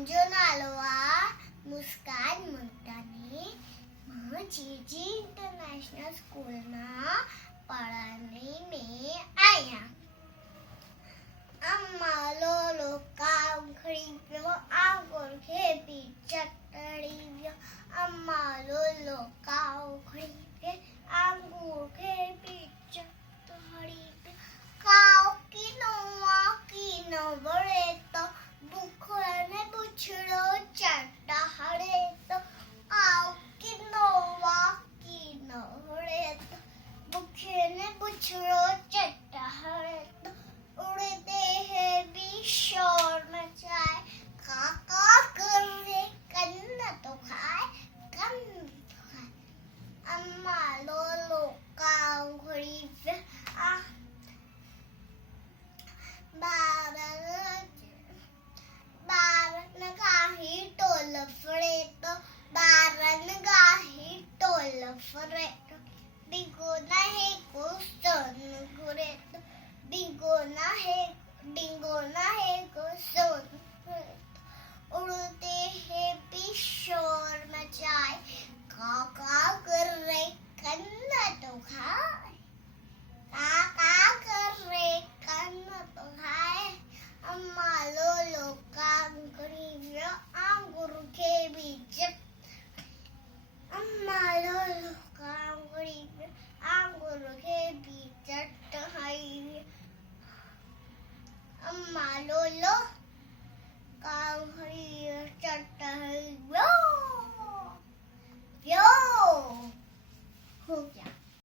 समझो नालवा मुस्कान मुंटाने जीजी international school ना पढ़ने में आया। अम्मा लोलो काम खड़ी आंगोर के पीछे टड़ी अम्मा लोलो काम खड़ी आंगोर के पीछे टड़ी काव की नवरे तो बुखने बुछड़ो चट्टा हरे तो काव की नवरे तो बुखने बुछड़ो चट्टा हरे तो उड़ते हैं भी शोर मचाए काका कर रे कन्ना तो खाए अम्मा लोलो काव खड़ी बारन गाही टोल फरे तो बारन गाही टोल फरे तो बिगोना है को सोन घुरे तो बिगोना है को सोन घुरे तो उड़ते हैं भी शोर मचाए काका कर रहे कन्ना तो खाए काका